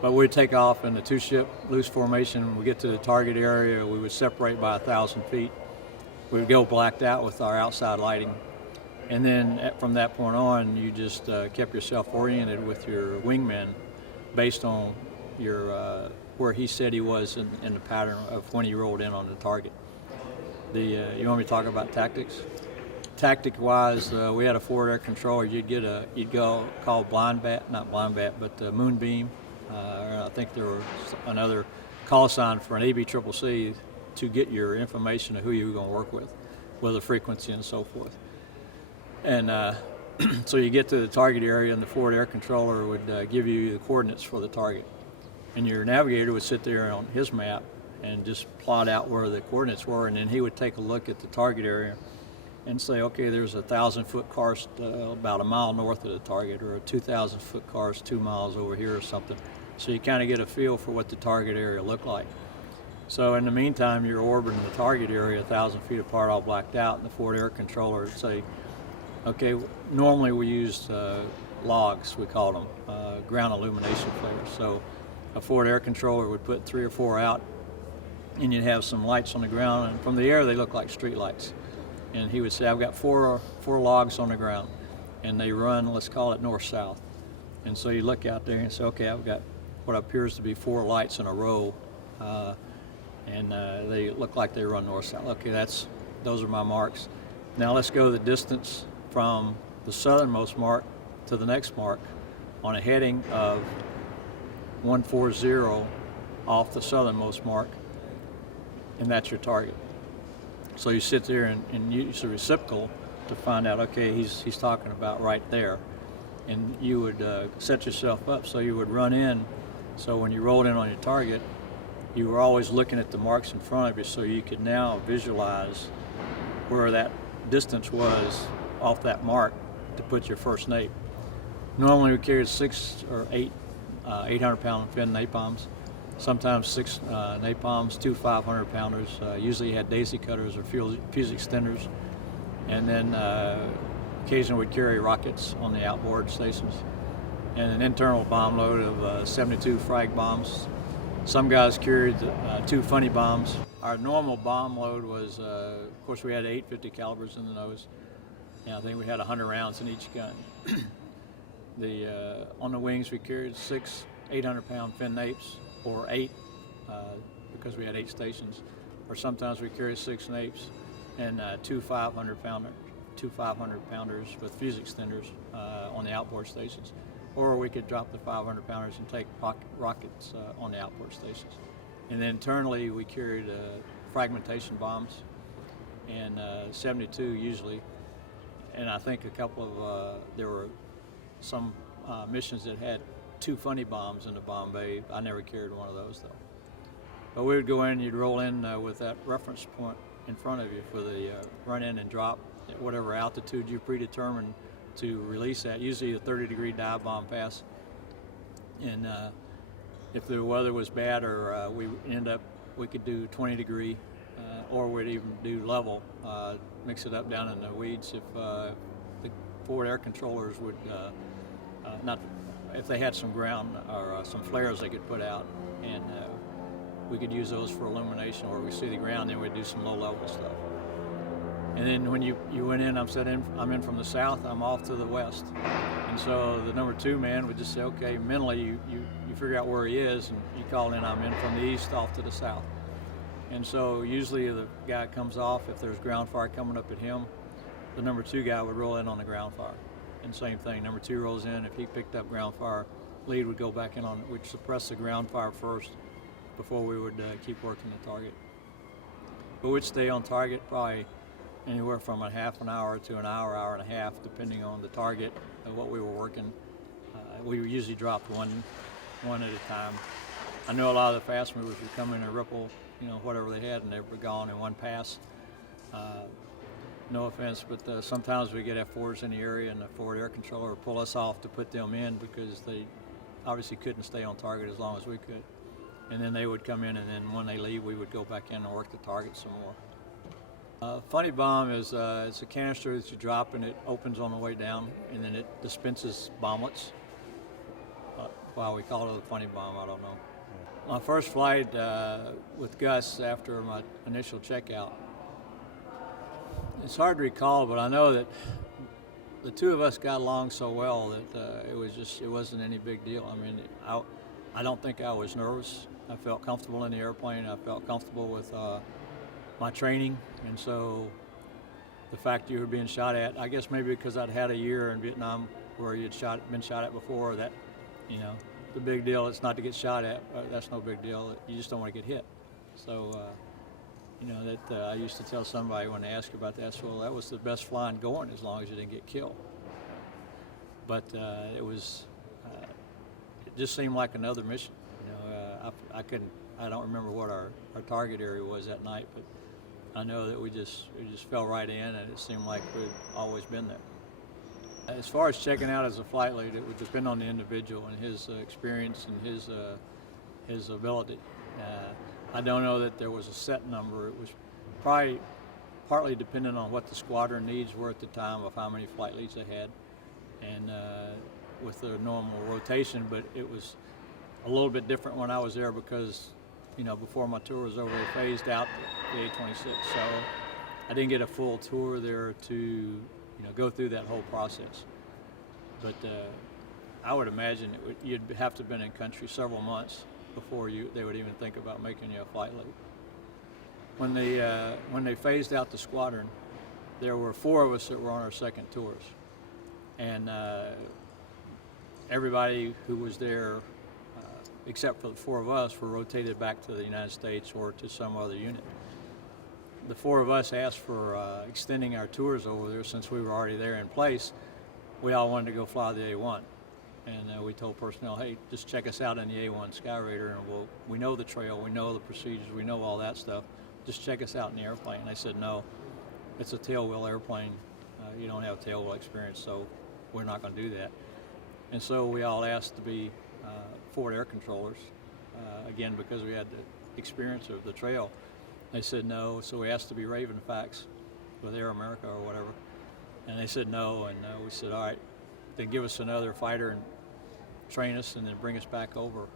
But we'd take off in the two-ship loose formation. We get to the target area, we would separate by 1,000 feet. We would go blacked out with our outside lighting. And then from that point on, you just kept yourself oriented with your wingman based on your where he said he was in the pattern of when he rolled in on the target. You want me to talk about tactics? Tactic-wise, we had a forward air controller. You'd go call blind bat, not blind bat, but moonbeam. I think there was another call sign for an ABCCC to get your information of who you were going to work with the frequency and so forth. And so you get to the target area, and the forward air controller would give you the coordinates for the target. And your navigator would sit there on his map and just plot out where the coordinates were, and then he would take a look at the target area and say, okay, there's a 1,000-foot karst about a mile north of the target, or a 2,000-foot karst 2 miles over here or something. So you kind of get a feel for what the target area looked like. So in the meantime, you're orbiting the target area 1,000 feet apart, all blacked out, and the forward air controller would say, okay, normally we use logs, we call them, ground illumination flares. So a forward air controller would put 3 or 4 out, and you'd have some lights on the ground, and from the air they look like street lights. And he would say, I've got four logs on the ground, and they run, let's call it north-south. And so you look out there and say, okay, I've got what appears to be 4 lights in a row, and they look like they run north-south. Okay, those are my marks. Now let's go the distance from the southernmost mark to the next mark on a heading of 140 off the southernmost mark, and that's your target. So you sit there and use a reciprocal to find out, okay, he's talking about right there. And you would set yourself up so you would run in. So when you rolled in on your target, you were always looking at the marks in front of you, so you could now visualize where that distance was off that mark to put your first nape. Normally we carried 6 or 8 800-pound fin napalms. Sometimes 6 napalms, 2 500-pounders. Usually you had daisy cutters or fuse extenders. And then occasionally we'd carry rockets on the outboard stations. And an internal bomb load of 72 frag bombs. Some guys carried 2 funny bombs. Our normal bomb load was, of course we had 850 calibers in the nose. And I think we had 100 rounds in each gun. On the wings we carried 6 800-pound fin napes, or 8, because we had 8 stations, or sometimes we carry 6 napes and 2 500-pounders with fuse extenders on the outboard stations, or we could drop the 500-pounders and take rockets on the outboard stations. And then internally we carried fragmentation bombs, and 72 usually, and I think a couple of there were some missions that had 2 funny bombs in the bomb bay. I never carried one of those though. But we would go in, you'd roll in with that reference point in front of you for the run in and drop at whatever altitude you predetermined to release at, usually a 30-degree dive bomb pass. And if the weather was bad, or we could do 20-degree, or we'd even do level, mix it up down in the weeds if the forward air controllers would if they had some ground or some flares they could put out, and we could use those for illumination, or we see the ground, then we'd do some low-level stuff. And then when you went in, I'm in from the south, I'm off to the west. And so the number 2 man would just say, okay, mentally you figure out where he is, and you call in, I'm in from the east off to the south. And so usually the guy comes off, if there's ground fire coming up at him, the number 2 guy would roll in on the ground fire. And same thing, number 2 rolls in, if he picked up ground fire, lead would go back in on it. We'd suppress the ground fire first before we would keep working the target. But we'd stay on target probably anywhere from a half an hour to an hour, hour and a half, depending on the target and what we were working. We usually dropped one at a time. I know a lot of the fast movers would come in and ripple, whatever they had, and they were gone in one pass. No offense, but sometimes we get F4s in the area, and the forward air controller would pull us off to put them in because they obviously couldn't stay on target as long as we could. And then they would come in, and then when they leave, we would go back in and work the target some more. Funny bomb is it's a canister that you drop, and it opens on the way down, and then it dispenses bomblets. why we called it a funny bomb, I don't know. My first flight with Gus after my initial checkout, it's hard to recall, but I know that the two of us got along so well that it wasn't any big deal. I mean, I don't think I was nervous. I felt comfortable in the airplane. I felt comfortable with my training, and so the fact you were being shot at, I guess maybe because I'd had a year in Vietnam where you'd been shot at before, that, you know, the big deal is not to get shot at. That's no big deal. You just don't want to get hit. So, you know, that I used to tell somebody when they ask about that, well, that was the best flying going as long as you didn't get killed. But it just seemed like another mission. You know, I don't remember what our target area was that night, but I know that we just fell right in, and it seemed like we'd always been there. As far as checking out as a flight lead, it would depend on the individual and his experience and his ability. I don't know that there was a set number. It was probably partly dependent on what the squadron needs were at the time, of how many flight leads they had, and with their normal rotation. But it was a little bit different when I was there because, you know, before my tour was over, they phased out the A-26, so I didn't get a full tour there to, you know, go through that whole process. But I would imagine you'd have to have been in country several months before they would even think about making you a flight lead. When they phased out the squadron, there were 4 of us that were on our second tours, and everybody who was there, except for the 4 of us, were rotated back to the United States or to some other unit. The 4 of us asked for extending our tours over there since we were already there in place. We all wanted to go fly the A1. And we told personnel, hey, just check us out in the A1 Sky Raider, and we know the trail, we know the procedures, we know all that stuff. Just check us out in the airplane. And they said, no, it's a tailwheel airplane. You don't have tailwheel experience, so we're not going to do that. And so we all asked to be forward air controllers, again, because we had the experience of the trail. They said no, so we asked to be Raven Facts with Air America or whatever. And they said no, and we said, all right, then give us another fighter and train us and then bring us back over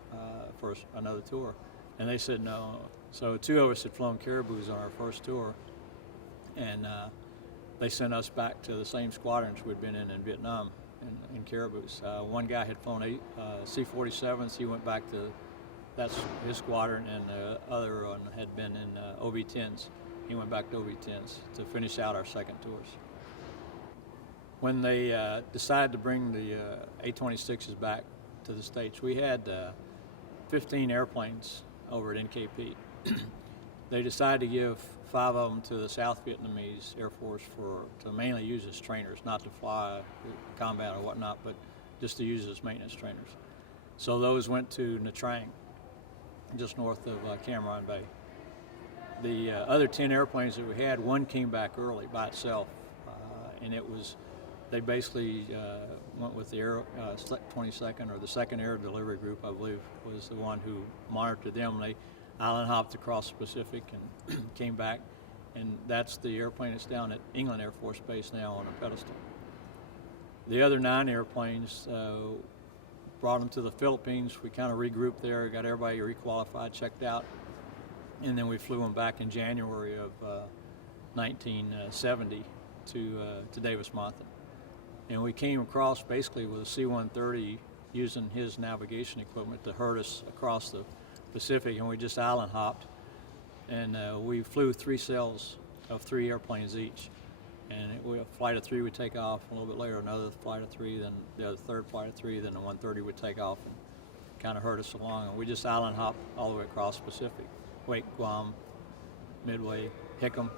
for another tour. And they said no. So 2 of us had flown Caribous on our first tour, and they sent us back to the same squadrons we'd been in Vietnam in Caribous. One guy had flown C-47s. He went back to, that's his squadron, and the other one had been in OB-10s. He went back to OB-10s to finish out our second tours. When they decided to bring the A-26s back to the States, we had 15 airplanes over at NKP. They decided to give 5 of them to the South Vietnamese Air Force to mainly use as trainers, not to fly combat or whatnot, but just to use as maintenance trainers. So those went to Nha Trang, just north of Cam Ranh Bay. The other 10 airplanes that we had, 1 came back early by itself, and they basically went with the 22nd, or the 2nd Air Delivery Group, I believe, was the one who monitored them. They island hopped across the Pacific and came back, and that's the airplane that's down at England Air Force Base now on a pedestal. The other 9 airplanes brought them to the Philippines. We kind of regrouped there, got everybody requalified, checked out, and then we flew them back in January of 1970 to Davis-Monthan. And we came across basically with a C-130 using his navigation equipment to herd us across the Pacific, and we just island hopped. And we flew 3 cells of 3 airplanes each. And a flight of 3 would take off, a little bit later another flight of 3, then the other third flight of 3, then the 130 would take off and kind of herd us along. And we just island hopped all the way across the Pacific. Wake, Guam, Midway, Hickam,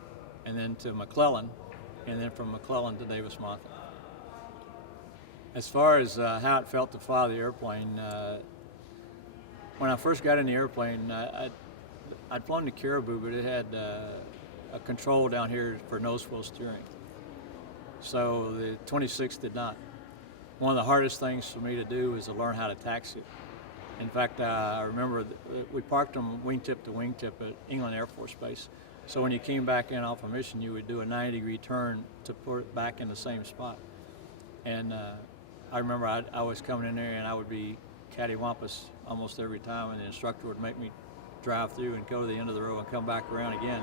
and then to McClellan, and then from McClellan to Davis-Monthan. As far as how it felt to fly the airplane, when I first got in the airplane, I'd flown the Caribou, but it had a control down here for nose wheel steering. So the 26 did not. One of the hardest things for me to do was to learn how to taxi it. In fact, I remember we parked them wingtip to wingtip at England Air Force Base. So when you came back in off a mission, you would do a 90-degree turn to put it back in the same spot. And I remember I was coming in there and I would be cattywampus almost every time, and the instructor would make me drive through and go to the end of the row and come back around again.